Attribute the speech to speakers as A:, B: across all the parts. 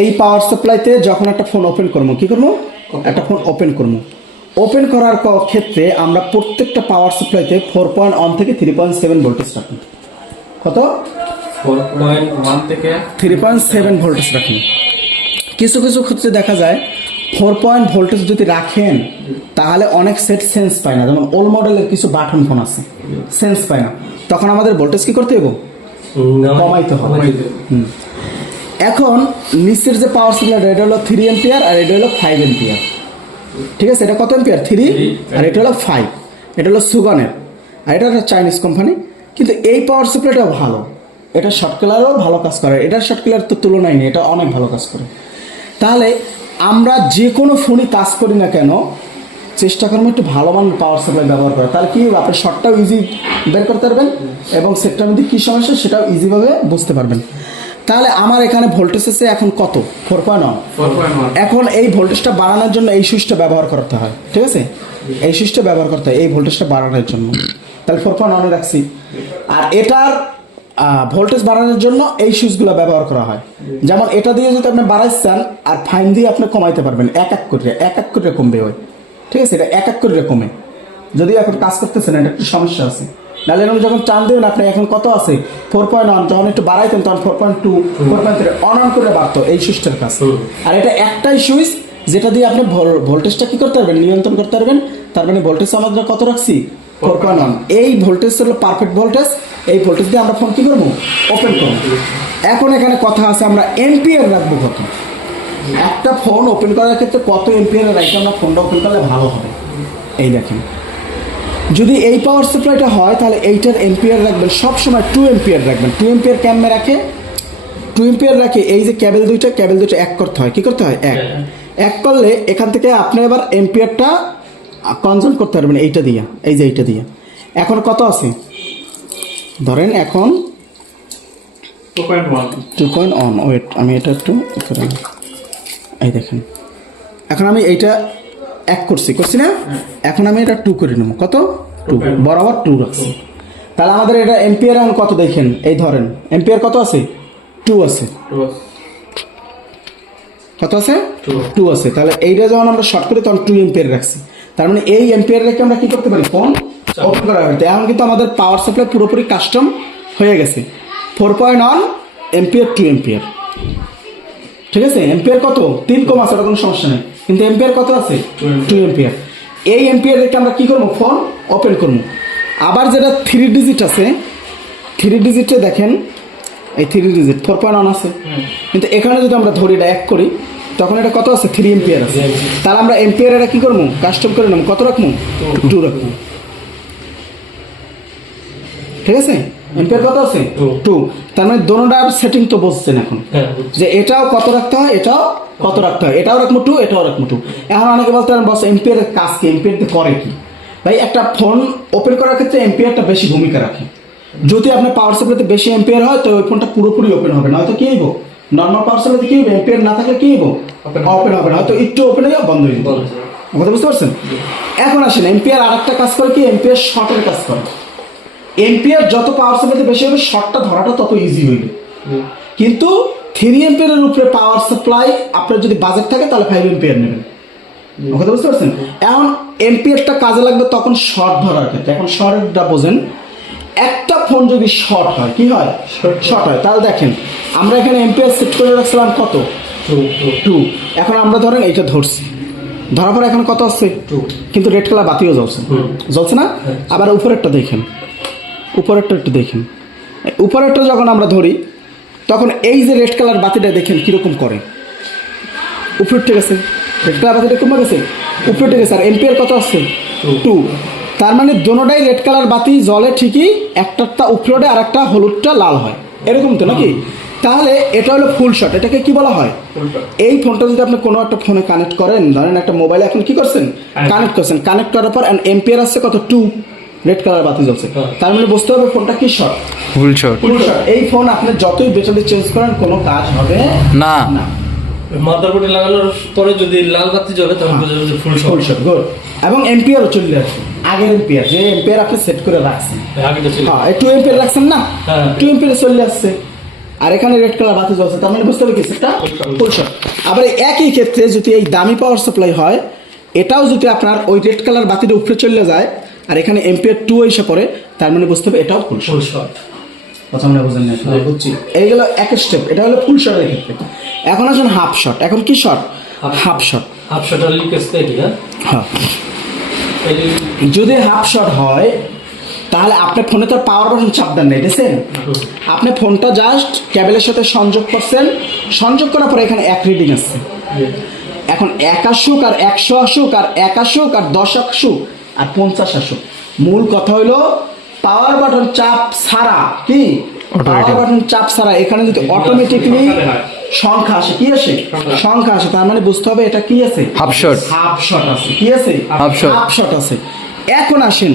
A: এই পাওয়ার সাপ্লাইতে যখন একটা ফোন ওপেন করব কি করব? একটা ফোন ওপেন করব। ওপেন করার ক্ষেত্রে আমরা প্রত্যেকটা পাওয়ার সাপ্লাইতে ফোর পয়েন্ট ওয়ান থেকে থ্রি পয়েন্ট সেভেন ভোল্টেজ রাখি কত?
B: ফোর পয়েন্ট ওয়ান থেকে
A: থ্রি পয়েন্ট সেভেন ভোল্টেজ রাখুন কিছু কিছু ক্ষেত্রে দেখা যায় ফোর পয়েন্ট ভোল্টেজ যদি রাখেন তাহলে অনেক সেট সেন্স পায় না। যেমন ওল্ড মডেলের কিছু বাটন ফোন আছে সেন্স পায় না। তখন আমাদের ভোল্টেজ কি করতে হবে। কমাইতে হবে। এখন নিচের যে পাওয়ার সাপ্লাই এটা হলো থ্রি এম্পিয়ার আর এটা হলো ফাইভ এম্পিয়ার ঠিক আছে? এটা কত এম্পিয়ার থ্রি আর এটা হলো ফাইভ এটা হলো সুগানের। আর এটা একটা চাইনিজ কোম্পানি কিন্তু এই পাওয়ার সাপ্লাইটাও ভালো। এটা শর্টকেলারও ভালো কাজ করে। এটার শর্টকেলার তো তুলনায় নেই এটা অনেক ভালো কাজ করে। তাহলে আমরা যে কোনো ফোনই কাজ করি না কেন চেষ্টা করব একটু ভালো মান পাওয়ার সাপ্লাই ব্যবহার করা তাহলে কি হবে? আপনি শর্টটাও ইজি বের করতে পারবেন এবং সেটটার মধ্যে কী সমস্যা সেটাও ইজিভাবে বুঝতে পারবেন। তাহলে আমার এখানে ভোল্টেজ আছে এখন কত? ফোর পয়েন্ট এখন এই ভোল্টেজটা বাড়ানোর জন্য এই সুইচটা ব্যবহার করতে হয় ঠিক আছে? এই সুইচটা ব্যবহার করতে হয় এই ভোল্টেজটা বাড়ানোর জন্য। তাহলে ফোর পয়েন্ট ওয়ানে রাখছি। আর এটার ভোল্টেজ বাড়ানোর জন্য এই সুইচগুলো ব্যবহার করা হয়। যেমন এটা দিয়ে যদি আপনি বাড়াইছেন আর ফাইন দিয়ে আপনি কমাইতে পারবেন এক এক করে এক এক করে কমবে ওই। ঠিক আছে? এটা এক এক করে কমে। যদি এখন কাজ করতেছেন এটা একটু সমস্যা আছে। এরকম যখন চান দেবেন আপনি এখন কত আছে? ফোর পয়েন্ট ওয়ান যখন একটু বাড়াইতেন তখন four point two four point three one one করে বাড়তো এই সুইচটার কাছে। আর এটা একটাই সুইচ যেটা দিয়ে আপনি ভোল- ভোল্টেজটা কি করতে পারবেন? নিয়ন্ত্রণ করতে পারবেন। তার মানে ভোল্টেজ আমাদের কত রাখছি? ফোর পয়েন্ট ওয়ান এই ভোল্টেজ হলো পারফেক্ট ভোল্টেজ এই ভোল্টেজ দিয়ে আমরা ফোন কি করব? ওপেন করব। এখন এখানে কথা আছে আমরা এমপিআর রাখব কত? একটা ফোন ওপেন করার ক্ষেত্রে কত এমপিআর রাখলে আমরা ফোনটা ওপেন করলে ভালো হবে? এই দেখেন। যদি এই পাওয়ার সাপ্লাইটা হয় তাহলে এইটার এম্পিয়ার রাখবেন সবসময় টু এম্পিয়ার রাখবেন। টু এম্পিয়ার ক্যামে রাখে? টু এম্পিয়ার রাখে এই যে ক্যাবেল দুইটা ক্যাবেল দুইটা এক করতে হয়। কি করতে হয়? এক। এক করলে এখান থেকে আপনি এবার এম্পিয়ারটা কনজার্ন করতে পারবেন এইটা দিয়ে এই যে এইটা দিয়ে। এখন কত আছে? ধরেন এখন
B: point one
A: two point one wait আমি এটা একটু। এই দেখেন। এখন আমি এইটা এক করছি করছি না? এখন আমি এটা টু করে নেব। কত? টু বরাবর টু রাখছি। তাহলে আমাদের এটা এম্পিয়ার এখন কত দেখেন? এই ধরেন এম্পিয়ার কত আছে? টু আছে। কত আছে? টু আছে। তাহলে এইটা যখন আমরা শর্ট করি তখন টু এম্পিয়ার রাখছি। তার মানে এই এম্পিয়ার রেখে আমরা কি করতে পারি? ফোন ওপেন করা হইতে এখন কিন্তু আমাদের পাওয়ার সাপ্লাই পুরোপুরি কাস্টম হয়ে গেছে। Four point one ampere two ampere ঠিক আছে? এম্পিয়ার কত? তিন কম আছে ওটা কোনো সমস্যা নেই। কিন্তু এম্পিয়ার কত আছে? টু এম্পিয়ার এই এম্পিয়ার রেখে আমরা কী করব? ফোন ওপেন করব। আবার যেটা থ্রি ডিজিট আছে থ্রি ডিজিটে দেখেন এই three digit four point one আছে। কিন্তু এখানে যদি আমরা ধরি এটা এক করি তখন এটা কত আছে? থ্রি এম্পিয়ার আছে। তাহলে আমরা এম্পিয়ার এটা কি করব? কাস্টম করে নেব। কত রাখব টু রাখব ঠিক আছে? এম্পিয়ার কত আছে? টু। তার মানে দোনোটার সেটিং তো বসছেন এখন।
B: হ্যাঁ
A: যে এটাও কত রাখতে হয়? এটাও কত রাখতে হয়? এটাও রাখব টু এটাও রাখব টু। এখন অনেকে বলতে পারেন বস এম্পিয়ারের কাজ কি? এম্পিয়ার করে কি? ভাই একটা ফোন ওপেন করার ক্ষেত্রে এম্পিয়ারটা বেশি ভূমিকা রাখে। যদি আপনার পাওয়ার সাপ্লাইতে বেশি এম্পিয়ার হয় তো ওই ফোনটা পুরোপুরি ওপেন হবে। না হয়তো কি হইব? নর্মাল পাওয়ার সাপ্লাইতে কি হবে এম্পিয়ার না থাকলে কি হইব? ওপেন হবে। না। হয়তো একটু ওপেন হয়ে বন্ধ হয়ে যাবে। কথা বুঝতে পারছেন? এখন আসেন এম্পিয়ার আরেকটা কাজ করে কি? এম্পিয়ার শর্টের কাজ করে। এম্পিয়ার যত পাওয়ার সাপ্লাইতে বেশি হবে শর্টটা ধরাটা তত ইজি হইবে কিন্তু থ্রি এম্পিয়ারের উপরে পাওয়ার সাপ্লাই আপনার যদি বাজেট থাকে তাহলে ফাইভ এম্পিয়ার নেবেন। কথা বুঝতে পারছেন? এখন এম্পিয়ারটা কাজে লাগবে তখন শর্ট ধরার ক্ষেত্রে। এখন শর্টটা বোঝেন একটা ফোন যদি শর্ট হয় কি হয়? শর্ট হয়। তাহলে দেখেন আমরা এখানে এম্পিয়ার সেট করে রাখছিলাম কত? টু এখন আমরা ধরেন এইটা ধরছি। ধরার পর এখন কত আসছে?
B: Two.
A: কিন্তু রেড কালার বাতিও জ্বলছে। জ্বলছে না? আবার উপরেরটা দেখেন। উপরেরটা একটু দেখেন। উপরেরটা যখন আমরা ধরি তখন এই যে রেড কালার বাতিটা দেখেন কীরকম করে। উপরে উঠে গেছে। রেড কালার বাতিটা কমে গেছে? উপরে উঠে গেছে। আর এম্পিয়ার কত আসছে? টু তার মানে দোনোটাই রেড কালার বাতি জলে ঠিকই একটারটা উপরে আর একটা হলুদটা লাল হয়। এরকম তো নাকি? তাহলে এটা হলো ফুল শট এটাকে কি বলা হয়? এই ফোনটা যদি আপনি কোনো একটা ফোনে কানেক্ট করেন ধরেন একটা মোবাইলে এখন কি করছেন? কানেক্ট করছেন। কানেক্ট করার পর এম্পিয়ার আসছে কত? টু রেড কালার বাতি জ্বলছে।
B: হ্যাঁ।
A: তার মানে বুঝতে হবে ফোনটা কি short
C: full shot
A: full short এই ফোন আপনি যতই ব্যাটারি চেঞ্জ করেন কোনো কাজ হবে
C: না।
A: না।
B: মাদারবোর্ডে লাগানোর পরে যদি লাল বাতি জ্বলে তখন বোঝা যাবে যে full
A: full
B: shot
A: short good এবং এম্পিয়ারও চলে আসছে। আগের এম্পিয়ার যে এম্পিয়ার আপনি সেট করে রাখছেন।
B: আগে তো ছিল
A: হ্যাঁ টু এম্পিয়ার রাখছেন না?
B: হ্যাঁ।
A: টু এম্পিয়ার চলে আসছে। আর এখানে রেড কালার বাতি জ্বলছে। তার মানে বুঝতে হবে কি সেটা? ফুল শট আবার একই ক্ষেত্রে যদি এই দামি পাওয়ার সাপ্লাই হয় এটাও যদি আপনার ওই রেড কালার বাতিটা উপরে চলে যায় আর এখানে এমপিআর টু এসে পড়ে তার মানে বুঝতে হবে এটাও ফুল শট
B: ফুল শট
A: কথা বুঝেন না
B: বুঝছি।
A: এইগুলো এক স্টেপ এটা হলো ফুল শটের ক্ষেত্রে। এখন আসুন হাফ শট এখন কি শট হাফ শট
B: হাফ শটার লিকেজ থেকে হ্যাঁ?
A: হ্যাঁ। যদি হাফ শট হয় তাহলে আপনি ফোনে তো পাওয়ার বাটন চাপ দেন নাই দেখছেন আপনি ফোনটা জাস্ট ক্যাবেলের সাথে সংযোগ করছেন সংযোগ করার পরে এখানে এক রিডিং আসছে এখন এক আসুক আর একশো আসুক আর এক আসুক আর দশ আসুক আর পঞ্চাশ আসুক মূল কথা হইল পাওয়ার বাটন চাপ ছাড়া কি? পাওয়ার বাটন চাপ ছাড়া এখানে যদি অটোমেটিকলি সংখ্যা আসে কি আসে? সংখ্যা। আসে তার মানে বুঝতে হবে এটা কি আছে?
C: হাফ শট
A: হাফ শট আছে কি আছে?
C: Half shot.
A: হাফ শট আছে। এখন আসেন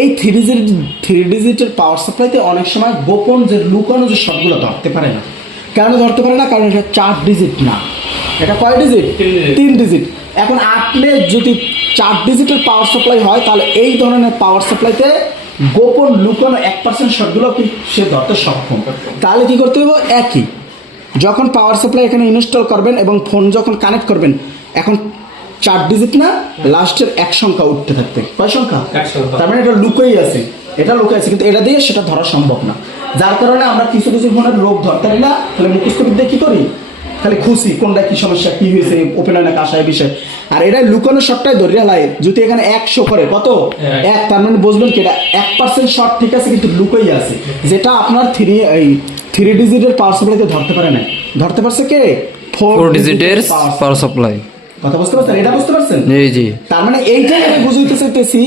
A: এই থ্রি ডিজিট থ্রি ডিজিটের পাওয়ার সাপ্লাইতে অনেক সময় গোপন যে লুকানো যে শটগুলো ধরতে পারে না। কেন ধরতে পারে না? কারণ এটা চার ডিজিট না। এটা কয় ডিজিট
B: তিন
A: ডিজিট এখন আপনি যদি চার ডিজিটের পাওয়ার সাপ্লাই হয় তাহলে এই ধরনের পাওয়ার সাপ্লাইতে গোপন লুকানো এক পার্সেন্ট শটগুলো সে ধরতে সক্ষম? তাহলে কি করতে হবে একই। যখন পাওয়ার সাপ্লাই এখানে ইনস্টল করবেন এবং ফোন যখন কানেক্ট করবেন এখন চার ডিজিট না লাস্টের এক সংখ্যা উঠতে থাকবে। কয় সংখ্যা? তার মানে এটা লুকোই আছে। এটা লুকে আছে কিন্তু এটা দিয়ে সেটা ধরা সম্ভব না। যার কারণে আমরা কিছু কিছু ফোনের রোগ ধরতে পারি না। তাহলে মুখস্থ বিদ্যা কি করি? খালি খুশি কোনটা কি সমস্যা কি হয়েছে ওপেন হয় না কাসায় বিষয়। আর এটা লুকানো শটটাই ধরিয়া লাই যদি এখানে একশো করে কত?
B: এক।
A: এক তার মানে বুঝবেন কি এটা এক পার্সেন্ট শট ঠিক আছে কিন্তু লুকোই আছে। যেটা আপনার থ্রি এই থ্রি ডিজিটের পাওয়ার সাপ্লাইতে ধরতে পারে না। ধরতে পারছে কে?
C: ফোর ডিজিটের পাওয়ার সাপ্লাই
A: কথা বুঝতে পারছেন? এটা বুঝতে পারছেন?
C: জি জি।
A: তার মানে এইটাই আমি বুঝাইতে চাইতেছি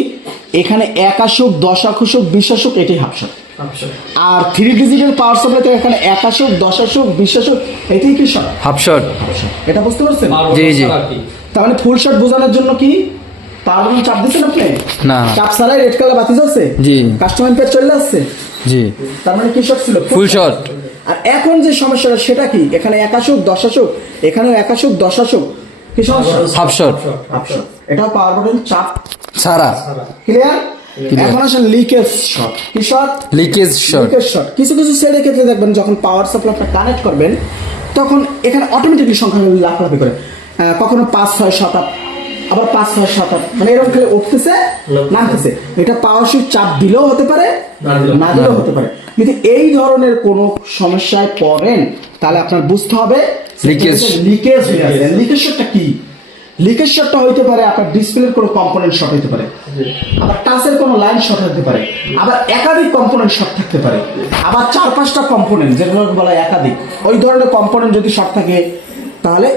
A: এখানে এক আসুক দশ আসুক বিশ আসুক এটাই হাফ শট
B: হাফ শট
A: আর থ্রি ডিজিটের পাওয়ার সাপ্লাইতে এখানে এক আসুক দশ আসুক বিশ আসুক এটাই কি শট
C: হাফ শট
A: এটা বুঝতে পারছেন?
C: জি, জি।
A: তার মানে ফুল শট বোঝানোর জন্য কি? পাওয়ার বাটন চাপ দিচ্ছেন আপনি?
C: না।
A: চাপ ছাড়াই রেড কালার বাতি যাচ্ছে
C: জি।
A: কাস্টমার পেয়ে চলে আসছে?
C: জি।
A: তার মানে কি শট ছিল?
C: ফুল শট
A: আর এখন যে সমস্যাটা সেটা কি? এখানে এক আসুক দশ আসুক এখানে এক আসুক দশ আসুক কি সমস্যা?
C: হাফ শট
A: হাফ শট এটা পাওয়ার বাটন চাপ
C: সারা
A: ক্লিয়ার এখন আসলে লিকেজ শট কি shot
C: leakage shot
A: leakage shot কিছু কিছু ক্ষেত্রে দেখবেন যখন পাওয়ার সাপ্লাইটা কানেক্ট করবেন তখন এখানে অটোমেটিকলি সংখ্যা লাফালাফি করে। কখনো পাঁচ ছয় সাত আট আবার পাঁচ ছয় সাত আট। মানে এরকম খেলে উঠতেছে নামতেছে। এটা পাওয়ার সুইচ চাপ দিলেও হতে পারে
B: না দিলেও-
A: হতে পারে। কিন্তু এই ধরনের কোনো সমস্যায় পড়েন তাহলে আপনার বুঝতে হবে। লিকেজ হয়ে আছে। লিকেজ শটটা কি? লিকেজ শটটা হইতে পারে আপনার ডিসপ্লের কোনো কম্পোনেন্ট শর্ট হইতে পারে। আবার টাচের কোনো লাইন শর্ট হতে পারে আবার একাধিক কম্পোনেন্ট শর্ট থাকতে পারে আবার চার পাঁচটা কম্পোনেন্ট যেটা বলা হয় একাধিক। ওই ধরনের কম্পোনেন্ট যদি শর্ট থাকে তাহলে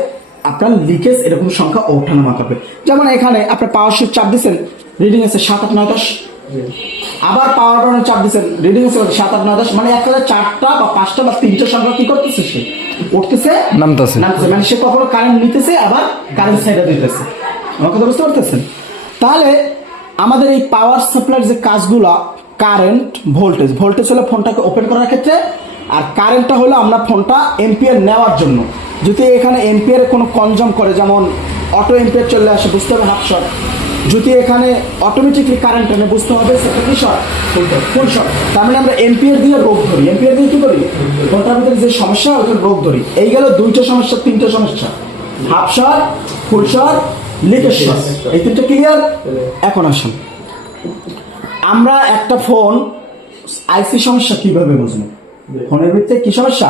A: আপনার লিকেজ এরকম সংখ্যা ওঠানামা করবে। যেমন এখানে আপনার পাওয়ার সুইচ চাপ দিচ্ছেন রিডিং আছে সাত আট নয় দশ। আবার পাওয়ার বাটনে চাপ দিচ্ছেন রিডিং আছে সাত আট নয় দশ। মানে একটা চারটা বা পাঁচটা বা তিনটা সংখ্যা কি করতেছে সে? উঠতেছে
C: নামতাছে।
A: নামতেছে। মানে সে কখনো কারেন্ট নিতেছে আবার কারেন্ট সাইডে দিতেছে। আমার কথা বুঝতে পারতেছেন? তাহলে আমাদের এই পাওয়ার সাপ্লাইয়ের যে কাজগুলো কারেন্ট ভোল্টেজ ভোল্টেজ হলো ফোনটাকে ওপেন করার ক্ষেত্রে, আর কারেন্টটা হলো আমরা ফোনটা এম্পিয়ার নেওয়ার জন্য। যদি এখানে এম্পিয়ারে কোনো কনজাম করে, যেমন অটো এম্পিয়ার চলে আসে, বুঝতে হবে হাফ শট যদি এখানে অটোমেটিকলি কারেন্ট এনে, বুঝতে হবে কি শর্ট ফুল শর্ট তার মানে আমরা এম্পিয়ার দিয়ে রোগ ধরি। এম্পিয়ার দিয়ে কি করি? ফোনটার ভিতরে যে সমস্যা ওইটা রোগ ধরি। এই গেল দুইটা সমস্যা, তিনটা সমস্যা। Half shot full shot shot এই তিনটা ক্লিয়ার এখন আসুন। আমরা একটা ফোন আইসি সমস্যা কীভাবে বুঝব? ফোনের ভিতরে কি সমস্যা?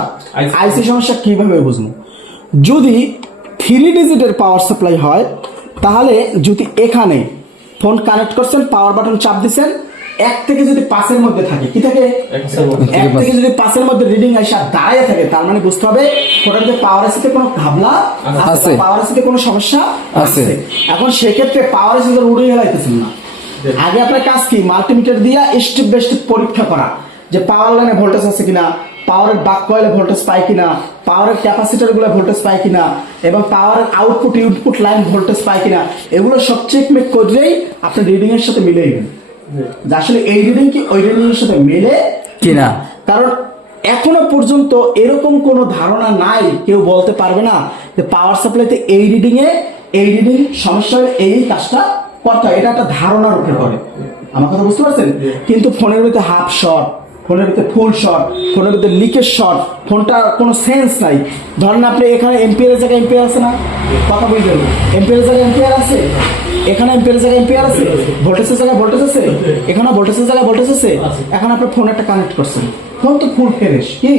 A: আইসি সমস্যা কীভাবে বুঝব? যদি থ্রি ডিজিটের পাওয়ার সাপ্লাই হয় তাহলে যদি এখানে ফোন কানেক্ট করছেন পাওয়ার বাটন চাপ দিচ্ছেন এক থেকে যদি পাঁচের মধ্যে থাকে কি থাকে? এক থেকে। যদি পাঁচের মধ্যে রিডিং আসা দাঁড়িয়ে থাকে তার মানে বুঝতে হবে ফোনটাতে পাওয়ার এসিতে কোনো ঘাবলা
C: আছে।
A: পাওয়ার এসিতে কোনো সমস্যা
C: আছে।
A: এখন সেক্ষেত্রে পাওয়ার এসি তো উড়ে হেলাইতেছেন না। আগে আপনার কাজ কি? মাল্টিমিটার দিয়ে স্টেপ বাই স্টেপ পরীক্ষা করা। যে পাওয়ার লাইনে ভোল্টেজ আছে কিনা পাওয়ারের বাক কয়েলে ভোল্টেজ পায় কিনা পাওয়ারের ক্যাপাসিটারগুলো ভোল্টেজ পায় কিনা এবং পাওয়ারের আউটপুট ইনপুট লাইন ভোল্টেজ পায় কিনা এগুলো সব চেক মেক করলেই আপনি রিডিং এর সাথে মিলে যাবেন যে আসলে এই রিডিং কি ওই রিডিং এর সাথে মেলে?
C: কিনা?
A: কারণ এখনও পর্যন্ত এরকম কোনো ধারণা নাই কেউ বলতে পারবে না যে পাওয়ার সাপ্লাইতে এই রিডিং এ এই রিডিং সমস্যা এই কাজটা করতে হয়। এটা একটা ধারণার উপরে করে আমার কথা বুঝতে পারছেন? কিন্তু ফোনের ভিতরে হাফ শট ফোনের ভিতরে ফুল শট ফোনের ভিতরে লিকেজ শট ফোনটা কোনো সেন্স নাই। ধরেন আপনি এখানে এমপিআর জায়গায় এমপিআর আছে না? কথা বুঝলেন এমপিআর জায়গায় এমপিআর আছে? এখানে এমপিআর জায়গায় এমপিআর আছে? ভোল্টেজের জায়গায় ভোল্টেজ আছে? এখানে ভোল্টেজের জায়গায় ভোল্টেজ আছে? এখন আপনি ফোন একটা কানেক্ট করছেন। ফোন তো ফুল ফ্রেশ কি?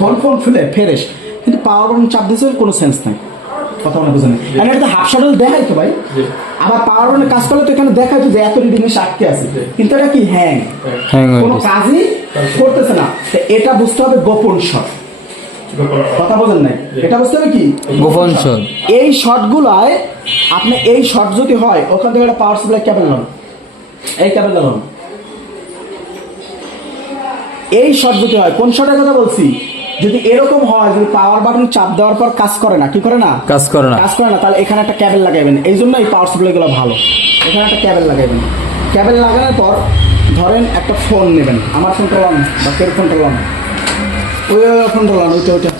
A: ফোন ফোন ফুলে ফ্রেশ কিন্তু পাওয়ার বাটন চাপ দিয়েছে কোনো সেন্স নাই। কথা মনে বুঝেন আর এটা হাফ শাটল দেখাই তো ভাই। আবার পাওয়ার বাটনে কাজ করলে তো এখানে দেখায় তো যে এত রিডিং এ আটকে আছে। কিন্তু এটা কি হ্যাং
C: হ্যাং হয়ে
A: কোনো কাজই করতেছে না। তো এটা বুঝতে হবে গোপন শট। কথা বলেন নাই। এটা বুঝতে হবে কি?
C: গোপন শট।
A: এই শটগুলায় আপনি এই শট যদি হয় ওখান থেকে একটা পাওয়ার সাপ্লাই ক্যাবেল লন এই ক্যাবেল লন এই শট যদি হয় কোন শটের কথা বলছি? যদি এরকম হয় যদি পাওয়ার বাটন চাপ দেওয়ার পর কাজ করে না কি করে না?
C: কাজ করে না।
A: কাজ করে না তাহলে এখানে একটা ক্যাবেল লাগাইবেন। এই জন্য এই পাওয়ার সাপ্লাইগুলো ভালো। এখানে একটা ক্যাবেল লাগাইবেন। ক্যাবেল লাগানোর পর ধরেন একটা ফোন নেবেন। আমার ফোনটা লন বা কের ফোনটা লন ওই ফোনটা লন ওইটা ওইটা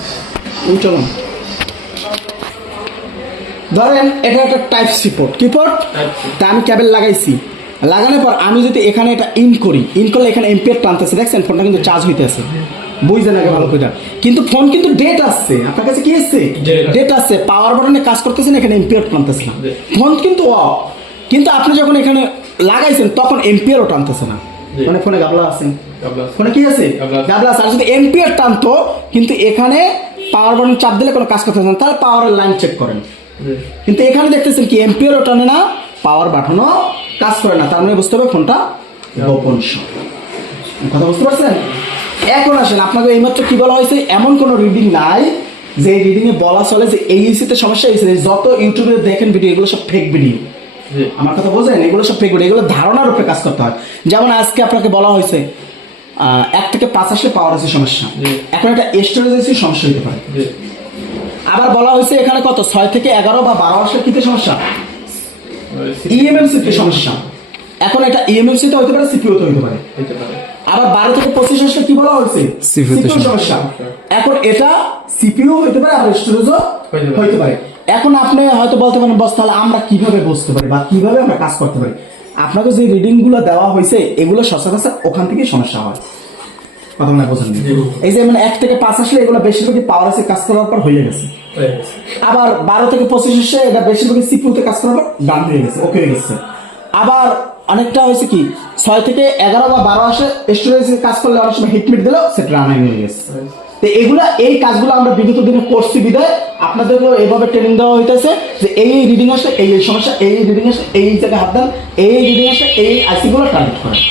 A: ওইটা লন ধরেন এটা একটা টাইপ সি পোর্ট কি পোর্ট তা আমি ক্যাবেল লাগাইছি। লাগানোর পর আমি যদি এখানে এটা ইন করি ইন করলে এখানে এমপিআর টানতেছে। দেখছেন? ফোনটা কিন্তু চার্জ হইতেছে। আগে ভালো করে কিন্তু ফোন কিন্তু ডেট আসছে আপনার কাছে কি আসছে ডেট আসছে পাওয়ার বাটনে কাজ করতেছেন এখানে টানতেছে না। ফোন কিন্তু অফ কিন্তু আপনি যখন এখানে লাগাইছেন তখন টানতেছে না। মানে ফোনে গাবলা আছে।
B: গাবলা আছে।
A: ফোনে কি আছে?
B: গাবলা আছে।
A: আর যদি টানতো কিন্তু এখানে পাওয়ার বাটন চাপ দিলে কোনো কাজ করতেছে না। তাহলে পাওয়ারের লাইন চেক করেন। কিন্তু এখানে দেখতেছেন কি এমপিআরও টানে না পাওয়ার বাটনও কাজ করে না। তার মানে বুঝতে হবে ফোনটা গোপন কথা বুঝতে পারছেন? এখন আসেন আপনাকে এইমাত্র কি বলা হয়েছে? এমন কোনো রিডিং নাই যে রিডিং এ বলা চলে যে এই ইস্যুতে সমস্যা হয়েছে। যত ইউটিউবে দেখেন ভিডিও এগুলো সব ফেক ভিডিও আমার কথা বোঝেন? এগুলো সব ফেক ভিডিও এগুলো ধারণার উপরে কাজ করতে হয়। যেমন আজকে আপনাকে বলা হয়েছে এক থেকে পাঁচ আসলে পাওয়ার আছে সমস্যা। এখন একটা স্টোরেজ এসে সমস্যা হতে পারে। আবার বলা হয়েছে এখানে কত? ছয় থেকে এগারো বা বারো আসলে কিতে সমস্যা? ইএমএমসি তে সমস্যা। এখন এটা ইএমএমসি তে হতে পারে সিপিও তে হতে পারে। আবার বারো থেকে পঁচিশ আসলে কি বলা হয়েছে?
C: CPU
A: সমস্যা। এখন এটা সিপিও হতে পারে আর স্টোরেজও
B: হইতে পারে।
A: এখন আপনি হয়তো বলতে পারেন বস তাহলে আমরা কীভাবে বুঝতে পারি বা কীভাবে আমরা কাজ করতে পারি? আপনাকে যে রিডিংগুলো দেওয়া হয়েছে এগুলো সচরাচর ওখান থেকেই সমস্যা হয়। কথা মনে বোঝেন এই যে মানে এক থেকে পাঁচ আসলে এগুলো বেশিরভাগই পাওয়ার আছে কাজ করার পর হয়ে গেছে। আবার বারো থেকে পঁচিশ এসে এটা বেশিরভাগই সিপিউতে কাজ করার পর ডান হয়ে গেছে ওকে হয়ে গেছে। আবার অনেকটা হয়েছে কি ছয় থেকে এগারো বা বারো আসে স্টোরেজ কাজ করলে অনেক সময় হিটমিট দিলেও সেটা রানাই হয়ে গেছে। তো এগুলা এই কাজগুলো আমরা বিগত দিনে করছি বিদায় আপনাদেরকে এভাবে ট্রেনিং দেওয়া হইতেছে যে এই এই রিডিং আসলে এই এই সমস্যা এই রিডিং আসলে এই এই জায়গায় হাত দেন এই রিডিং আসলে এই আইসিগুলো টার্গেট করেন।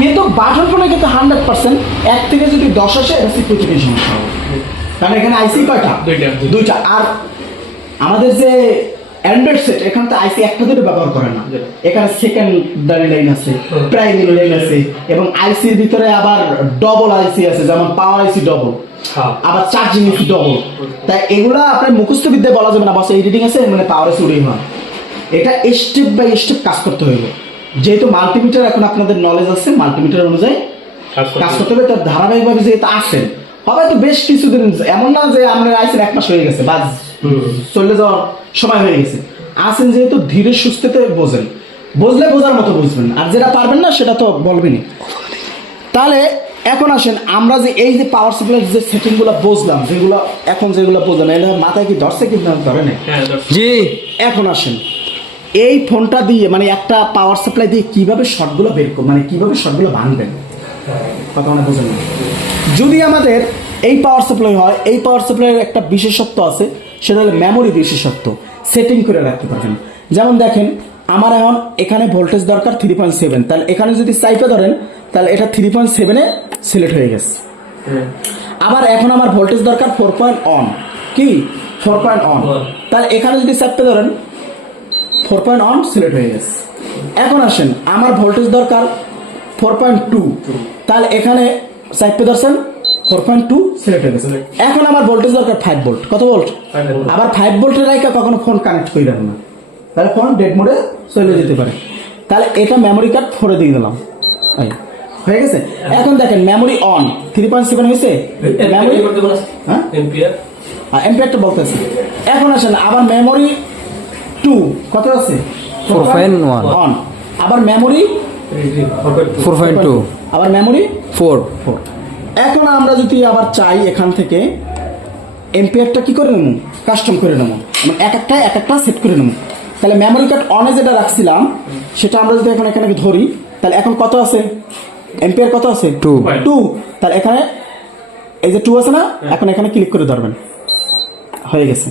A: কিন্তু বাটন ফোনে কিন্তু হান্ড্রেড পার্সেন্ট এক থেকে যদি দশ আসে এটা থেকে সমস্যা হবে। কারণ এখানে আইসি কয়টা?
B: দুইটা।
A: দুইটা। আর আমাদের যে অ্যান্ড্রয়েড সেট এখানে তো আইসি একটা দুটো ব্যবহার করে না। এখানে সেকেন্ডারি লাইন আছে প্রাইমারি লাইন আছে এবং আইসির ভিতরে আবার ডবল আইসি আছে যেমন পাওয়ার আইসি ডবল আবার চার্জিং আইসি ডবল তাই এগুলা আপনার মুখস্থ বিদ্যায় বলা যাবে না বাস রিডিং আছে মানে পাওয়ার আইসি উড়েই হয়। এটা স্টেপ বাই স্টেপ কাজ করতে হইব। যেহেতু মাল্টিমিটার এখন আপনাদের নলেজ আছে মাল্টিমিটার অনুযায়ী কাজ করতে হবে। তার ধারাবাহিকভাবে যেহেতু আসেন হবে তো বেশ কিছুদিন এমন না যে আমরা আইসেন এক মাস হয়ে গেছে বা চলে যাওয়ার সময় হয়ে গেছে। আসেন যেহেতু ধীরে সুস্থতে বোঝেন বুঝলে বোঝার মতো বুঝবেন আর যেটা পারবেন না সেটা তো বলবেনই। তাহলে এখন আসেন আমরা যে এই যে পাওয়ার সাপ্লাই যে সেটিংগুলো বুঝলাম যেগুলো এখন যেগুলো বুঝলাম এটা মাথায় কি ধরছে কি না ধরে নাই?
C: জি।
A: এখন আসেন এই ফোনটা দিয়ে মানে একটা পাওয়ার সাপ্লাই দিয়ে কীভাবে শর্টগুলো বের মানে কীভাবে শর্টগুলো ভাঙবেন? কথা মানে বোঝেন যদি আমাদের এই পাওয়ার সাপ্লাই হয় এই পাওয়ার সাপ্লাইয়ের একটা বিশেষত্ব আছে সেটা হলো মেমোরি বিশেষত্ব। সেটিং করে রাখতে পারবেন। যেমন দেখেন আমার এখন এখানে ভোল্টেজ দরকার থ্রি পয়েন্ট সেভেন তাহলে এখানে যদি সাইপে ধরেন তাহলে এটা থ্রি পয়েন্ট সেভেনে সিলেক্ট হয়ে গেছে। আবার এখন আমার ভোল্টেজ দরকার ফোর পয়েন্ট অন কি? ফোর পয়েন্ট অন তাহলে এখানে যদি চাপতে ধরেন ফোর পয়েন্ট অন সিলেক্ট হয়ে গেছে। এখন আসেন আমার ভোল্টেজ দরকার ফোর পয়েন্ট টু তাহলে এখানে চাপতে ধরছেন ফোর পয়েন্ট টু সিলেক্ট হয়ে গেছে। এখন আমার ভোল্টেজ দরকার ফাইভ ভোল্ট কত ভোল্ট আবার ফাইভ ভোল্টের রাইকা কখনো ফোন কানেক্ট করে রাখবেন না তাহলে ফোন ডেড মোডে চলে যেতে পারে। তাহলে এটা মেমোরি কার্ড ফোরে দিয়ে দিলাম। হয়ে গেছে? এখন দেখেন memory one three point seven হয়েছে? মেমোরি হ্যাঁ? এমপিআরটা বলতেছে। এখন আসেন আবার মেমোরি টু কত আছে?
C: 4.1
A: অন আবার মেমোরি
C: ফোর পয়েন্ট টু
A: আবার মেমোরি
C: ফোর
A: ফোর এখন আমরা যদি আবার চাই এখান থেকে এম্পিয়ারটা কি করে নেব? কাস্টম করে নেব। মানে এক একটা এক একটা সেট করে নেব। তাহলে মেমোরি কার্ড অনে যেটা রাখছিলাম সেটা আমরা যদি এখন এখানে ধরি তাহলে এখন কত আছে? এম্পিয়ার কত আছে?
C: টু
A: টু তাহলে এখানে এই যে টু আছে না এখন এখানে ক্লিক করে ধরবেন। হয়ে গেছে।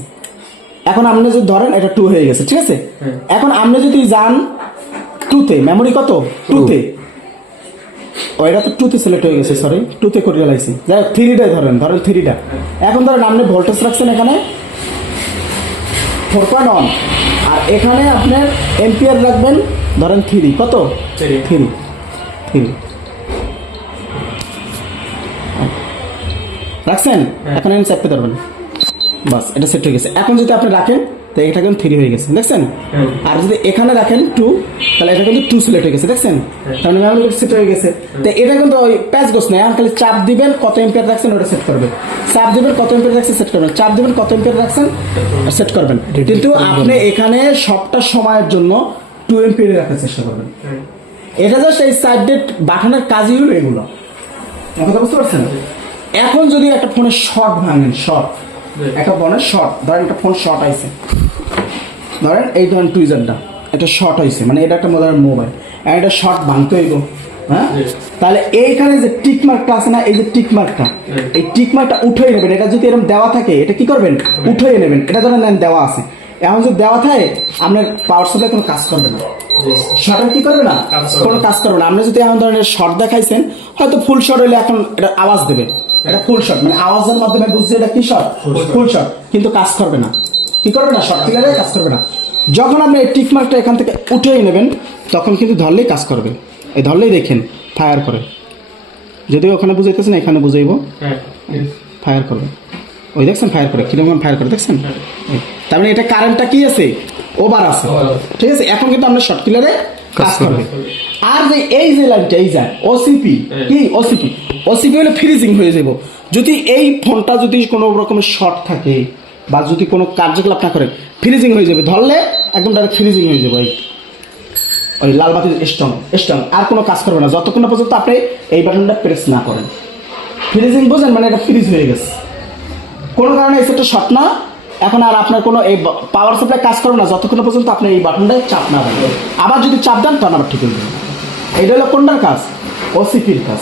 A: এখন আপনি যদি ধরেন এটা টু হয়ে গেছে ঠিক আছে? এখন আপনি যদি যান টুতে মেমোরি কত? টুতে ও এটা তো টুতে সিলেক্ট হয়ে গেছে সরি টুতে করে লাইছি। যাই হোক থ্রিটাই ধরেন ধরেন থ্রিটা এখন ধরেন আপনি ভোল্টেজ রাখছেন এখানে ফোর পয়েন্ট ওয়ান আর এখানে আপনার এম্পিয়ার রাখবেন ধরেন থ্রি কত? থ্রি থ্রি রাখছেন? এখন আমি চাপতে ধরবেন। বাস এটা সেট হয়ে গেছে। এখন যদি আপনি রাখেন তো এটা কিন্তু থ্রি হয়ে গেছে দেখছেন? আর যদি এখানে রাখেন টু তাহলে এটা কিন্তু টু সিলেক্ট হয়ে গেছে দেখছেন? তাহলে মেমোরি সেট হয়ে গেছে। তো এটা কিন্তু ওই প্যাচ এখন খালি চাপ দিবেন কত এম্পিয়ার রাখছেন ওটা সেট করবে চাপ দিবেন কত এম্পিয়ার রাখছেন সেট করবেন। চাপ দিবেন কত এম্পিয়ার রাখছেন সেট করবেন। কিন্তু আপনি এখানে সবটা সময়ের জন্য টু এম্পিয়ার রাখার চেষ্টা করবেন। এটা জাস্ট এই সাইডেড বাটনের কাজই হলো এগুলো। কথা বুঝতে পারছেন? এখন যদি একটা ফোনের শর্ট ভাঙেন শর্ট একটা ধরনের শর্ট ধরেন একটা ফোন শর্ট আইছে। ধরেন এই ধরেন টুইজারটা এটা শর্ট হয়েছে মানে এটা একটা মডার্ন মোবাইল আর এটা শর্ট ভাঙতে হইব হ্যাঁ? তাহলে এইখানে যে টিক মার্কটা আছে না এই যে টিক মার্কটা এই টিক মার্কটা উঠেই নেবেন। এটা যদি এরকম দেওয়া থাকে এটা কি করবেন? উঠেই নেবেন। এটা ধরেন নেন দেওয়া আছে। এখন যদি দেওয়া থাকে আপনার পাওয়ার সাপ্লাই কোনো কাজ করবে না। শর্টের কি করবে না? কোনো কাজ করবে না। আপনি যদি এমন ধরনের শর্ট দেখাইছেন হয়তো ফুল শর্ট হলে এখন এটা আওয়াজ দেবে। এটা ফুল শর্ট মানে আওয়াজের মাধ্যমে বুঝছে এটা কি শর্ট ফুল শর্ট কিন্তু কাজ করবে না। কি করবে না? শর্ট ক্লিয়ারে কাজ করবে না। যখন আপনি এই টিক মার্কটা এখান থেকে উঠিয়ে নেবেন তখন কিন্তু ধরলেই কাজ করবে। এই ধরলেই দেখেন ফায়ার করে। যদিও ওখানে বুঝাইতেছেন এখানে বুঝাইবো। ফায়ার করবে। ওই দেখছেন ফায়ার করে। কীরকম ফায়ার করে দেখছেন। তার মানে এটা কারেন্টটা কি আছে? ওভার আছে। ঠিক আছে? এখন কিন্তু আমরা শর্ট কিলারে কাজ করবে। আর যে এই যে লাইনটা এই যায় ওসিপি কি ওসিপি ওসিপি হলে ফ্রিজিং হয়ে যাব যদি এই ফোনটা যদি কোনো রকমের শর্ট থাকে বা যদি কোনো কার্যকলাপ না করে ফ্রিজিং হয়ে যাবে। ধরলে একদম ডাইরেক্ট ফ্রিজিং হয়ে যাবে। ওই ওই লাল বাতি স্ট্রং স্ট্রং আর কোনো কাজ করবে না। যতক্ষণ না পর্যন্ত আপনি এই বাটনটা প্রেস না করেন। ফ্রিজিং বোঝেন মানে এটা ফ্রিজ হয়ে গেছে। কোনো কারণে এই সেটটা শর্ট না। এখন আর আপনার কোনো এই পাওয়ার সাপ্লাই কাজ করবে না যতক্ষণ পর্যন্ত আপনি এই বাটনটায় চাপ না দেন। আবার যদি চাপ দেন তখন আবার ঠিক হয়ে যাবে। এইটা হলো কোনটার কাজ? ওসিপির কাজ।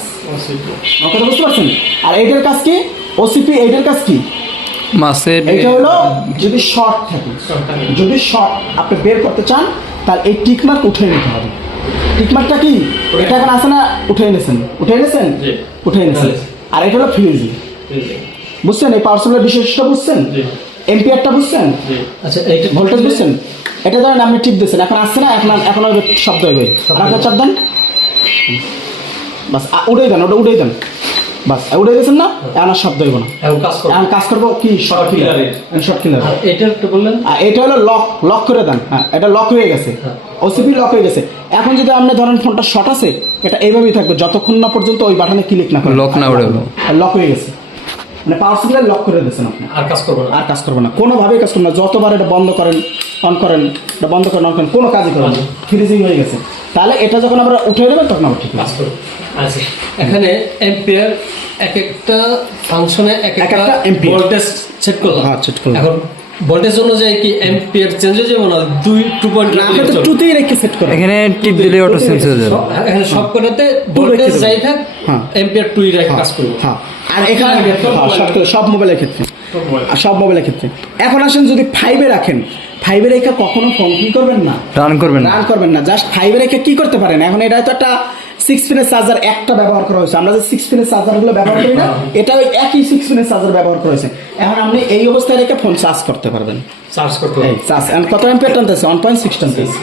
A: আমার বুঝতে পারছেন? আর এইটার কাজ কি? ওসিপি এইটার কাজ কি?
C: মাসের
A: এইটা হলো যদি শর্ট থাকে। যদি শর্ট আপনি বের করতে চান তাহলে এই টিকমার্ক উঠে নিতে হবে। টিকমার্কটা কি? এটা এখন আছে না উঠে এনেছেন উঠে এনেছেন
B: জি।
A: উঠে এনেছেন আর এটা হলো ফ্রিজি বুঝছেন? এই পাওয়ার সাপ্লাই বিশেষটা বুঝছেন?
B: জি।
A: এম্পিয়ারটা বুঝছেন?
B: আচ্ছা এইটা
A: ভোল্টেজ বুঝছেন? এটা ধরেন আপনি টিপ দিচ্ছেন। এখন আসছে না এখন এখন হবে শব্দ হবে আর একটা চাপ দেন। বাস উড়েই দেন ওটা উড়েই দেন। বাস গেছেন না? এখন আর শব্দ হইব না।
B: এখন কাজ
A: করব। কি? শর্ট কিলার শর্ট কিলার
B: এটা একটু বললেন?
A: আর এটা হলো লক লক করে দেন। হ্যাঁ এটা লক হয়ে গেছে।
B: হ্যাঁ।
A: ওসিপি লক হয়ে গেছে। এখন যদি আপনি ধরেন ফোনটা শর্ট আছে এটা এইভাবেই থাকবে। যতক্ষণ না পর্যন্ত ওই বাটনে ক্লিক না করে
C: লক না উড়ে।
A: লক হয়ে গেছে। মানে পাওয়ার সাপ্লাই লক করে দিয়েছেন আপনি।
B: আর কাজ করব না।
A: আর কাজ করবে না। কোনোভাবেই কাজ করবে না। যতবার এটা বন্ধ করেন অন করেন এটা বন্ধ করেন অন করেন কোনো কাজই করবে না। ফ্রিজিং হয়ে গেছে। তাহলে এটা যখন আমরা উঠে নেবেন তখন আমরা ঠিক
B: কাজ করব। আচ্ছা। এখানে এম্পিয়ার এক একটা ফাংশনে এক
A: এক
B: একটা। ভোল্টেজ সেট করলাম।
A: হ্যাঁ, সেট করলাম।
B: এখন ভোল্টেজ অনুযায়ী কি এম্পিয়ার চেঞ্জ হয়ে যাবে না? দুই টু পয়েন্ট
A: তো টুতেই রেখে সেট করেন
C: এখানে টিপ দিলে অটো চেঞ্জ হয়ে যাবে।
B: এখানে সব কটাতে ভোল্টেজ যাই থাক
A: হ্যাঁ।
B: এম্পিয়ার টুই রেখে কাজ করব।
A: হ্যাঁ। আর এখানে হ্যাঁ, সব সব মোবাইলের ক্ষেত্রে। আর সব মোবাইলের ক্ষেত্রে। এখন আসেন যদি ফাইভে রাখেন ফাইভে রেখে কখনো ফোন কি করবেন না?
C: রান করবেন না।
A: রান করবেন না। জাস্ট ফাইভে রেখে কি করতে পারেন? এখন এটা তো একটা সিক্স পিনের চার্জার একটা ব্যবহার করা হয়েছে। আমরা যে সিক্স পিনের চার্জারগুলো ব্যবহার করি না এটা ওই একই সিক্স পিনের চার্জার ব্যবহার করা হয়েছে। এখন আপনি এই অবস্থায় রেখে ফোন চার্জ করতে পারবেন।
B: চার্জ করতে
A: চার্জ কত এম্পিয়ার টানতেছে ওয়ান পয়েন্ট সিক্স টানতেছে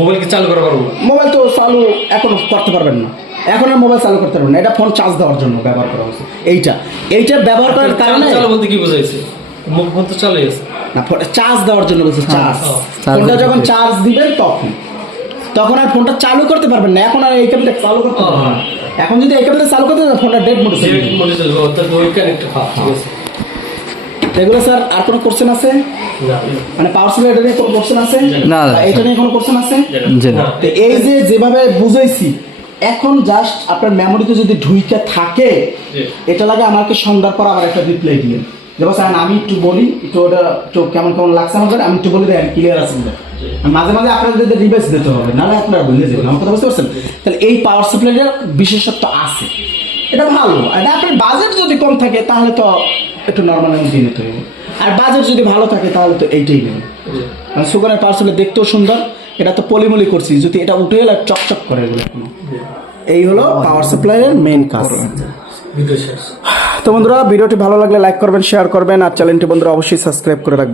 B: মোবাইল কি চালু করা পারব? না
A: মোবাইল তো চালু এখন করতে পারবেন না। এখন আর মোবাইল চালু করতে পারবেন না। এটা ফোন চার্জ দেওয়ার জন্য ব্যবহার করা হয়েছে। এইটা। এইটা ব্যবহার করার কারণে
B: চালু বলতে কি বোঝাইছে? ফোন তো চালু আছে।
A: না চার্জ দেওয়ার জন্য বলছে চার্জ ফোনটা যখন চার্জ দিবেন তখন। তখন আর ফোনটা চালু করতে পারবেন না। এখন আর এই কেবলটা চালু করতে পারবেন না। এখন যদি এই কেবলটা চালু করতে দেন ফোনটা ডেড মোডে চলে
B: যে
A: যাবে।
B: মনে ওই কানেক্ট খাওয়া ঠিক আছে।
A: এগুলো স্যার আর কোনো কোশ্চেন আছে? মানে পাওয়ার সাপ্লাই এটা নিয়ে কোনো কোশ্চেন আছে?
C: না, না,
A: এটা নিয়ে কোনো কোশ্চেন আছে?
C: জি না।
A: তো এই যে যেভাবে বুঝাইছি এখন জাস্ট আপনার মেমোরিতে যদি ঢুইকে থাকে এটা লাগে আমাকে সন্ধ্যার পর আবার একটা রিপ্লাই দিলেন। যেমন স্যার আমি একটু বলি একটু ওটা একটু কেমন কেমন লাগছে আমাদের আমি একটু বলি দেন ক্লিয়ার আছে। মাঝে মাঝে আপনাদের রিভাইস দিতে হবে নাহলে আপনারা ভুলে যাবেন আমার কথা বুঝতে পারছেন? তাহলে এই পাওয়ার সাপ্লাইটার বিশেষত্ব আছে। এটা ভালো আর আপনার বাজেট যদি কম থাকে তাহলে তো একটু নর্মাল দিয়ে নিতে হবে। আর বাজেট যদি ভালো থাকে তাহলে তো এইটাই নেবেন সুগারের পাওয়ার সাপ্লাই দেখতেও সুন্দর এটা তো পলিমলি করছি যদি এটা উঠে গেলে চকচক করে এগুলো এই হলো পাওয়ার সাপ্লাইয়ের মেইন কাজ। তো বন্ধুরা ভিডিওটি ভালো লাগলে লাইক করবেন শেয়ার করবেন আর চ্যানেলটি বন্ধুরা অবশ্যই সাবস্ক্রাইব করে রাখবেন।